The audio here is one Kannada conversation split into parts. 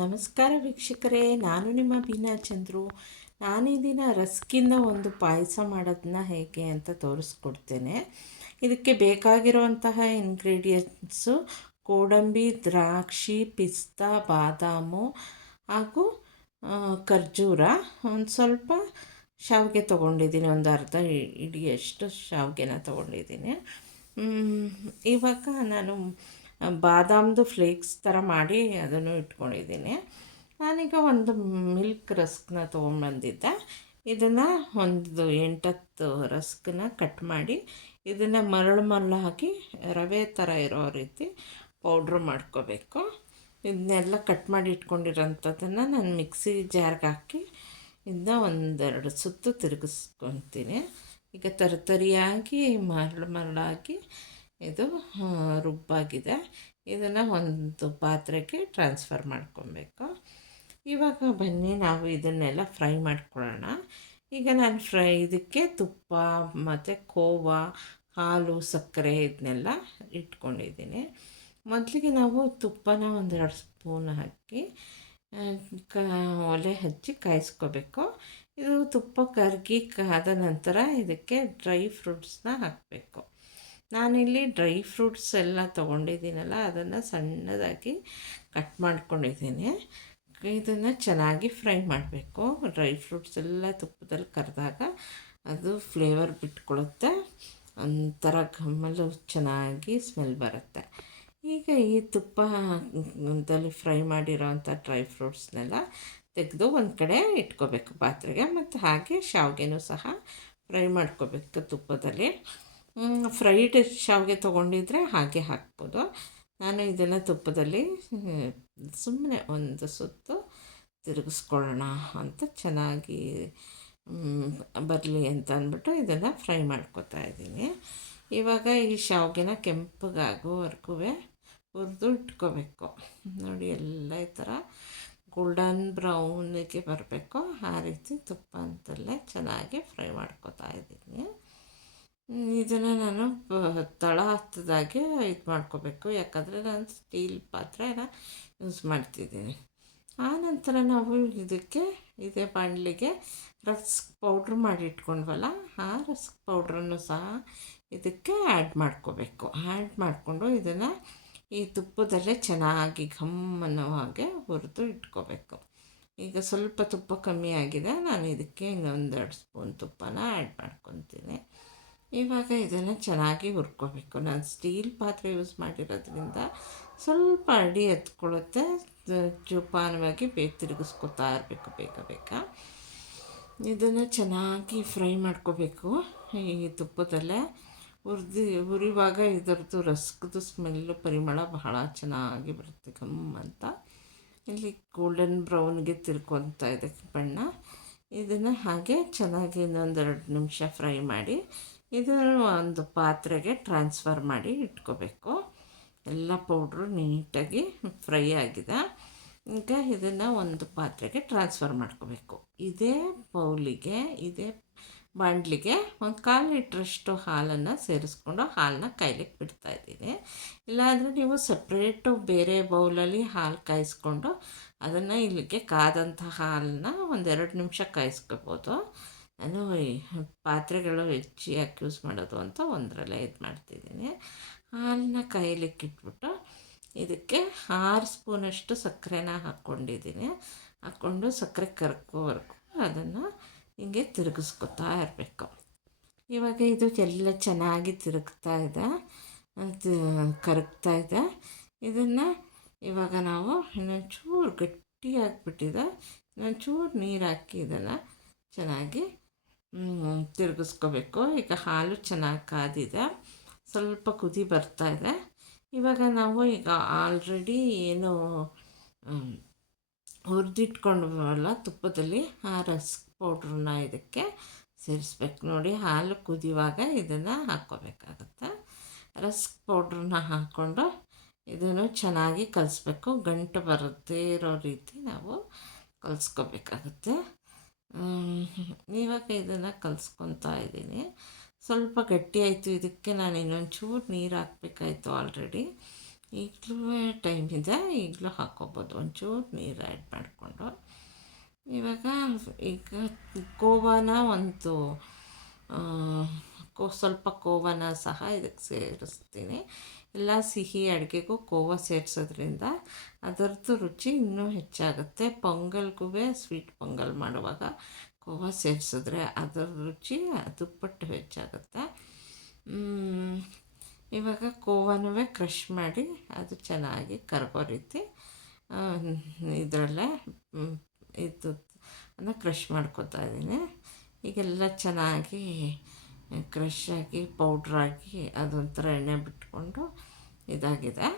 ನಮಸ್ಕಾರ ವೀಕ್ಷಕರೇ, ನಾನು ನಿಮ್ಮ ಬೀನಾ ಚಂದ್ರು. ನಾನೀ ದಿನ ರಸ್ಕಿಂದ ಒಂದು ಪಾಯಸ ಮಾಡೋದನ್ನ ಹೇಗೆ ಅಂತ ತೋರಿಸ್ಕೊಡ್ತೇನೆ. ಇದಕ್ಕೆ ಬೇಕಾಗಿರುವಂತಹ ಇಂಗ್ರೀಡಿಯೆಂಟ್ಸು ಗೋಡಂಬಿ, ದ್ರಾಕ್ಷಿ, ಪಿಸ್ತಾ, ಬಾದಾಮು ಹಾಗೂ ಖರ್ಜೂರ, ಒಂದು ಸ್ವಲ್ಪ ಶಾವಿಗೆ ತೊಗೊಂಡಿದ್ದೀನಿ, ಒಂದು ಅರ್ಧ ಇಡಿಯಷ್ಟು ಶಾವಿಗೆನ ತೊಗೊಂಡಿದ್ದೀನಿ. ಇವಾಗ ನಾನು ಬಾದಾಮ್ದು ಫ್ಲೇಕ್ಸ್ ಥರ ಮಾಡಿ ಅದನ್ನು ಇಟ್ಕೊಂಡಿದ್ದೀನಿ. ನಾನೀಗ ಒಂದು ಮಿಲ್ಕ್ ರಸ್ಕ್ನ ತೊಗೊಂಬಂದಿದ್ದೆ. ಇದನ್ನು ಒಂದು 8-10 ರಸ್ಕನ್ನ ಕಟ್ ಮಾಡಿ ಇದನ್ನು ಮರಳು ಹಾಕಿ ರವೆ ಥರ ಇರೋ ರೀತಿ ಪೌಡ್ರ್ ಮಾಡ್ಕೋಬೇಕು. ಇದನ್ನೆಲ್ಲ ಕಟ್ ಮಾಡಿ ಇಟ್ಕೊಂಡಿರೋಂಥದ್ದನ್ನು ನಾನು ಮಿಕ್ಸಿ ಜಾರ್ಗೆ ಹಾಕಿ ಇದನ್ನ ಒಂದೆರಡು ಸುತ್ತು ತಿರುಗಿಸ್ಕೊತೀನಿ. ಈಗ ತರಿಯಾಗಿ ಮರಳಾಗಿ ಇದು ರುಬ್ಬಾಗಿದೆ. ಇದನ್ನು ಒಂದು ಪಾತ್ರೆಗೆ ಟ್ರಾನ್ಸ್ಫರ್ ಮಾಡ್ಕೊಬೇಕು. ಇವಾಗ ಬನ್ನಿ ನಾವು ಇದನ್ನೆಲ್ಲ ಫ್ರೈ ಮಾಡ್ಕೊಳ್ಳೋಣ. ಈಗ ನಾನು ಇದಕ್ಕೆ ತುಪ್ಪ ಮತ್ತು ಖೋವಾ, ಹಾಲು, ಸಕ್ಕರೆ ಇದನ್ನೆಲ್ಲ ಇಟ್ಕೊಂಡಿದ್ದೀನಿ. ಮೊದಲಿಗೆ ನಾವು ತುಪ್ಪನ 1-2 ಸ್ಪೂನ್ ಹಾಕಿ ಒಲೆ ಹಚ್ಚಿ ಕಾಯಿಸ್ಕೋಬೇಕು. ಇದು ತುಪ್ಪ ಕರಗಿ ಕಾದ ನಂತರ ಇದಕ್ಕೆ ಡ್ರೈ ಫ್ರೂಟ್ಸ್ನ ಹಾಕಬೇಕು. ನಾನಿಲ್ಲಿ ಡ್ರೈ ಫ್ರೂಟ್ಸ್ ಎಲ್ಲ ತೊಗೊಂಡಿದ್ದೀನಲ್ಲ, ಅದನ್ನು ಸಣ್ಣದಾಗಿ ಕಟ್ ಮಾಡ್ಕೊಂಡಿದ್ದೀನಿ. ಇದನ್ನು ಚೆನ್ನಾಗಿ ಫ್ರೈ ಮಾಡಬೇಕು. ಡ್ರೈ ಫ್ರೂಟ್ಸ್ ಎಲ್ಲ ತುಪ್ಪದಲ್ಲಿ ಕರೆದಾಗ ಅದು ಫ್ಲೇವರ್ ಬಿಟ್ಕೊಳ್ಳುತ್ತೆ, ಒಂಥರ ಘಮ್ಮಲು ಚೆನ್ನಾಗಿ ಸ್ಮೆಲ್ ಬರುತ್ತೆ. ಈಗ ಈ ತುಪ್ಪದಲ್ಲಿ ಫ್ರೈ ಮಾಡಿರೋವಂಥ ಡ್ರೈ ಫ್ರೂಟ್ಸ್ನೆಲ್ಲ ತೆಗೆದು ಒಂದು ಕಡೆ ಇಟ್ಕೋಬೇಕು ಪಾತ್ರೆಗೆ. ಮತ್ತು ಹಾಗೆ ಶಾವಿಗೆನೂ ಸಹ ಫ್ರೈ ಮಾಡ್ಕೋಬೇಕು ತುಪ್ಪದಲ್ಲಿ. ಫ್ರೈಡ್ ಶಾವಿಗೆ ತೊಗೊಂಡಿದ್ರೆ ಹಾಗೆ ಹಾಕ್ಬೋದು. ನಾನು ಇದನ್ನು ತುಪ್ಪದಲ್ಲಿ ಸುಮ್ಮನೆ ಒಂದು ಸುತ್ತು ತಿರುಗಿಸ್ಕೊಳ್ಳೋಣ ಅಂತ ಚೆನ್ನಾಗಿ ಬರಲಿ ಅಂತ ಅಂದ್ಬಿಟ್ಟು ಇದನ್ನು ಫ್ರೈ ಮಾಡ್ಕೊತಾ ಇದ್ದೀನಿ. ಇವಾಗ ಈ ಶಾವಿಗೆನ ಕೆಂಪಗಾಗೋವರೆಗೂ ಹುರಿದು ಇಟ್ಕೋಬೇಕು. ನೋಡಿ, ಎಲ್ಲ ಈ ಥರ ಗೋಲ್ಡನ್ ಬ್ರೌನಿಗೆ ಬರಬೇಕು, ಆ ರೀತಿ ತುಪ್ಪ ಅಂತಲ್ಲೇ ಚೆನ್ನಾಗಿ ಫ್ರೈ ಮಾಡ್ಕೊತಾ ಇದ್ದೀನಿ. ಇದನ್ನು ನಾನು ತಳ ಹತ್ತದಾಗೆ ಇದು ಮಾಡ್ಕೋಬೇಕು, ಯಾಕಂದರೆ ನಾನು ಸ್ಟೀಲ್ ಪಾತ್ರೆನ ಯೂಸ್ ಮಾಡ್ತಿದ್ದೀನಿ. ಆನಂತರ ನಾವು ಇದಕ್ಕೆ ಇದೇ ಬಾಣಲಿಗೆ ರಸ್ಕ್ ಪೌಡ್ರ್ ಮಾಡಿ ಇಟ್ಕೊಂಡ್ವಲ್ಲ, ಆ ರಸ್ಕ್ ಪೌಡ್ರನ್ನು ಸಹ ಇದಕ್ಕೆ ಆ್ಯಡ್ ಮಾಡ್ಕೋಬೇಕು. ಆ್ಯಡ್ ಮಾಡಿಕೊಂಡು ಇದನ್ನು ಈ ತುಪ್ಪದಲ್ಲೇ ಚೆನ್ನಾಗಿ ಘಮ್ ಅನ್ನೋ ಹಾಗೆ ಹುರಿದು ಇಟ್ಕೋಬೇಕು. ಈಗ ಸ್ವಲ್ಪ ತುಪ್ಪ ಕಮ್ಮಿ ಆಗಿದೆ, ನಾನು ಇದಕ್ಕೆ ಇನ್ನೊಂದೆರಡು ಸ್ಪೂನ್ ತುಪ್ಪನ ಆ್ಯಡ್ ಮಾಡ್ಕೊತೀನಿ. ಇವಾಗ ಇದನ್ನು ಚೆನ್ನಾಗಿ ಹುರ್ಕೋಬೇಕು. ನಾನು ಸ್ಟೀಲ್ ಪಾತ್ರೆ ಯೂಸ್ ಮಾಡಿರೋದ್ರಿಂದ ಸ್ವಲ್ಪ ಅಡಿ ಎತ್ಕೊಳ್ಳುತ್ತೆ, ಜೋಪಾನವಾಗಿ ತಿರುಗಿಸ್ಕೊತಾ ಇರಬೇಕು ಬೇಗ. ಇದನ್ನು ಚೆನ್ನಾಗಿ ಫ್ರೈ ಮಾಡ್ಕೋಬೇಕು ಈ ತುಪ್ಪದಲ್ಲೇ. ಹುರಿಯುವಾಗ ಇದರದ್ದು ರಸ್ಕದ್ದು ಸ್ಮೆಲ್ಲು, ಪರಿಮಳ ಬಹಳ ಚೆನ್ನಾಗಿ ಬರುತ್ತೆ, ಘಮ್ ಅಂತ. ಇಲ್ಲಿ ಗೋಲ್ಡನ್ ಬ್ರೌನ್ಗೆ ತಿರ್ಕೊತಾ ಇದೆ ಬಣ್ಣ. ಇದನ್ನು ಹಾಗೆ ಚೆನ್ನಾಗಿ ಇನ್ನೊಂದೆರಡು ನಿಮಿಷ ಫ್ರೈ ಮಾಡಿ ಇದನ್ನು ಒಂದು ಪಾತ್ರೆಗೆ ಟ್ರಾನ್ಸ್ಫರ್ ಮಾಡಿ ಇಟ್ಕೋಬೇಕು. ಎಲ್ಲ ಪೌಡ್ರು ನೀಟಾಗಿ ಫ್ರೈ ಆಗಿದೆ. ಈಗ ಇದನ್ನು ಒಂದು ಪಾತ್ರೆಗೆ ಟ್ರಾನ್ಸ್ಫರ್ ಮಾಡ್ಕೋಬೇಕು. ಇದೇ ಬೌಲಿಗೆ, ಇದೇ ಬಾಣಲಿಗೆ 1/4 ಲೀಟ್ರಷ್ಟು ಹಾಲನ್ನು ಸೇರಿಸ್ಕೊಂಡು ಹಾಲನ್ನ ಕಾಯ್ಲಿಕ್ಕೆ ಬಿಡ್ತಾಯಿದ್ದೀನಿ. ಇಲ್ಲಾಂದರೆ ನೀವು ಸಪ್ರೇಟು ಬೇರೆ ಬೌಲಲ್ಲಿ ಹಾಲು ಕಾಯಿಸ್ಕೊಂಡು ಅದನ್ನು ಇಲ್ಲಿಗೆ ಕಾದಂಥ ಹಾಲನ್ನ 1-2 ನಿಮಿಷ ಕಾಯಿಸ್ಕೋಬೋದು. ನಾನು ಪಾತ್ರೆಗಳು ಹೆಚ್ಚಿಯಾಗಿ ಯೂಸ್ ಮಾಡೋದು ಅಂತ ಒಂದರಲ್ಲೇ ಇದು ಮಾಡ್ತಿದ್ದೀನಿ. ಹಾಲನ್ನ ಕಾಯಲಿಕ್ಕೆ ಇಟ್ಬಿಟ್ಟು ಇದಕ್ಕೆ 6 ಸ್ಪೂನಷ್ಟು ಸಕ್ಕರೆನ ಹಾಕ್ಕೊಂಡಿದ್ದೀನಿ. ಹಾಕ್ಕೊಂಡು ಸಕ್ಕರೆ ಕರಗೋವರೆಗೂ ಅದನ್ನು ಹಿಂಗೆ ತಿರುಗಿಸ್ಕೊತಾ ಇರಬೇಕು. ಇವಾಗ ಇದು ಎಲ್ಲ ಚೆನ್ನಾಗಿ ತಿರುಗ್ತಾ ಇದೆ, ಕರಗ್ತಾ ಇದೆ. ಇದನ್ನು ಇವಾಗ ನಾವು ಇನ್ನೊಂಚೂರು ಗಟ್ಟಿಯಾಗಿಬಿಟ್ಟಿದೆ, ಇನ್ನೊಂಚೂರು ನೀರು ಹಾಕಿ ಇದನ್ನು ಚೆನ್ನಾಗಿ ತಿರುಗಿಸ್ಕೋಬೇಕು. ಈಗ ಹಾಲು ಚೆನ್ನಾಗಿ ಕಾದಿದೆ, ಸ್ವಲ್ಪ ಕುದಿ ಬರ್ತಾ ಇದೆ. ಇವಾಗ ನಾವು ಈಗ ಆಲ್ರೆಡಿ ಏನು ಹುರಿದಿಟ್ಕೊಂಡ್ವಲ್ಲ ತುಪ್ಪದಲ್ಲಿ, ಆ ರಸ್ಕ್ ಪೌಡ್ರನ್ನ ಇದಕ್ಕೆ ಸೇರಿಸ್ಬೇಕು. ನೋಡಿ, ಹಾಲು ಕುದಿಯುವಾಗ ಇದನ್ನು ಹಾಕ್ಕೋಬೇಕಾಗತ್ತೆ. ರಸ್ಕ್ ಪೌಡ್ರನ್ನ ಹಾಕ್ಕೊಂಡು ಇದನ್ನು ಚೆನ್ನಾಗಿ ಕಲಿಸ್ಬೇಕು. ಗಂಟು ಬರದೇ ಇರೋ ರೀತಿ ನಾವು ಕಲಿಸ್ಕೋಬೇಕಾಗತ್ತೆ. ಇವಾಗ ಇದನ್ನು ಕಲಿಸ್ಕೊತಾ ಇದ್ದೀನಿ. ಸ್ವಲ್ಪ ಗಟ್ಟಿ ಆಯಿತು, ಇದಕ್ಕೆ ನಾನು ಇನ್ನೊಂಚೂರು ನೀರು ಹಾಕಬೇಕಾಯ್ತು ಆಲ್ರೆಡಿ. ಈಗಲೂ ಟೈಮ್ ಇದೆ, ಈಗಲೂ ಹಾಕ್ಕೋಬೋದು ಒಂಚೂರು ನೀರು ಆ್ಯಡ್ ಮಾಡಿಕೊಂಡು. ಇವಾಗ ಈಗ ಕೋವಾನ ಒಂದು ಸ್ವಲ್ಪ ಕೋವಾನ ಸಹ ಇದಕ್ಕೆ ಸೇರಿಸ್ತೀನಿ. ಎಲ್ಲ ಸಿಹಿ ಅಡುಗೆಗೂ ಕೋವಾ ಸೇರಿಸೋದ್ರಿಂದ ಅದರದ್ದು ರುಚಿ ಇನ್ನೂ ಹೆಚ್ಚಾಗುತ್ತೆ. ಪೊಂಗಲ್ಗೂ ಸ್ವೀಟ್ ಪೊಂಗಲ್ ಮಾಡುವಾಗ ಕೋವಾ ಸೇರಿಸಿದ್ರೆ ಅದರ ರುಚಿ ದುಪ್ಪಟ್ಟು ಹೆಚ್ಚಾಗುತ್ತೆ. ಇವಾಗ ಕೋವಾನೂ ಕ್ರಷ್ ಮಾಡಿ ಅದು ಚೆನ್ನಾಗಿ ಕರಗೋ ರೀತಿ ಇದರಲ್ಲೇ ಇದು ಅದನ್ನು ಕ್ರಷ್ ಮಾಡ್ಕೊತಾ ಇದ್ದೀನಿ. ಈಗೆಲ್ಲ ಚೆನ್ನಾಗಿ ಕ್ರಷ್ ಆಗಿ ಪೌಡ್ರಾಗಿ ಅದೊಂಥರ ಎಣ್ಣೆ ಬಿಟ್ಕೊಂಡು ಇದಾಗಿದೆ.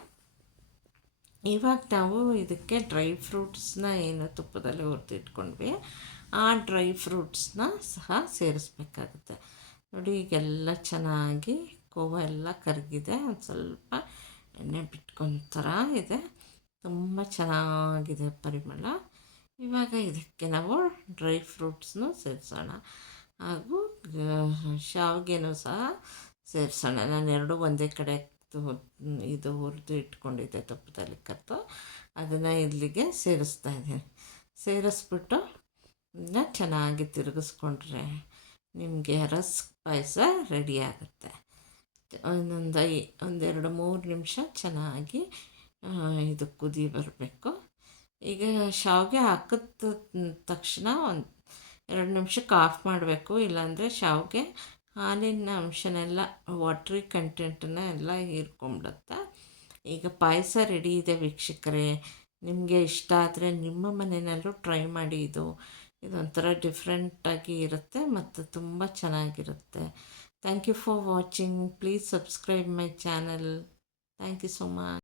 ಇವಾಗ ನಾವು ಇದಕ್ಕೆ ಡ್ರೈ ಫ್ರೂಟ್ಸ್ನ ಏನು ತುಪ್ಪದಲ್ಲಿ ಹುರಿದಿಟ್ಕೊಂಡ್ವಿ ಆ ಡ್ರೈ ಫ್ರೂಟ್ಸ್ನ ಸಹ ಸೇರಿಸ್ಬೇಕಾಗುತ್ತೆ. ನೋಡಿ ಈಗೆಲ್ಲ ಚೆನ್ನಾಗಿ ಕೋವಾ ಎಲ್ಲ ಕರಗಿದೆ, ಒಂದು ಸ್ವಲ್ಪ ಎಣ್ಣೆ ಬಿಟ್ಕೊಂಥರ ಇದೆ, ತುಂಬ ಚೆನ್ನಾಗಿದೆ ಪರಿಮಳ. ಇವಾಗ ಇದಕ್ಕೆ ನಾವು ಡ್ರೈ ಫ್ರೂಟ್ಸ್ನು ಸೇರಿಸೋಣ, ಹಾಗೂ ಶಾವಿಗೆನೂ ಸಹ ಸೇರಿಸೋಣ. ನಾನು ಎರಡೂ ಒಂದೇ ಕಡೆ ಇದು ಹುರಿದು ಇಟ್ಕೊಂಡಿದ್ದೆ ತುಪ್ಪದಲ್ಲಿ ಕರೆದು, ಅದನ್ನು ಇಲ್ಲಿಗೆ ಸೇರಿಸ್ತಾ ಇದ್ದೀನಿ. ಸೇರಿಸ್ಬಿಟ್ಟು ಇದನ್ನ ಚೆನ್ನಾಗಿ ತಿರುಗಿಸ್ಕೊಂಡ್ರೆ ನಿಮಗೆ ರಸ್ ಪಾಯಸ ರೆಡಿ ಆಗುತ್ತೆ. ಒಂದೆರಡು 3 ನಿಮಿಷ ಚೆನ್ನಾಗಿ ಇದು ಕುದಿ ಬರಬೇಕು. ಈಗ ಶಾವಿಗೆ ಹಾಕಿದ ತಕ್ಷಣ 2 ನಿಮಿಷಕ್ಕೆ ಆಫ್ ಮಾಡಬೇಕು, ಇಲ್ಲಾಂದರೆ ಶಾವಿಗೆ ಹಾಲಿನ ಅಂಶನೆಲ್ಲ ವಾಟ್ರಿ ಕಂಟೆಂಟನ್ನ ಎಲ್ಲ ಹೀರ್ಕೊಂಬಿಡುತ್ತೆ. ಈಗ ಪಾಯಸ ರೆಡಿ ಇದೆ ವೀಕ್ಷಕರೇ. ನಿಮಗೆ ಇಷ್ಟ ಆದರೆ ನಿಮ್ಮ ಮನೆಯಲ್ಲೂ ಟ್ರೈ ಮಾಡಿ. ಇದೊಂಥರ ಡಿಫ್ರೆಂಟಾಗಿ ಇರುತ್ತೆ ಮತ್ತು ತುಂಬ ಚೆನ್ನಾಗಿರುತ್ತೆ. Thank you for watching. Please subscribe my channel. Thank you so much.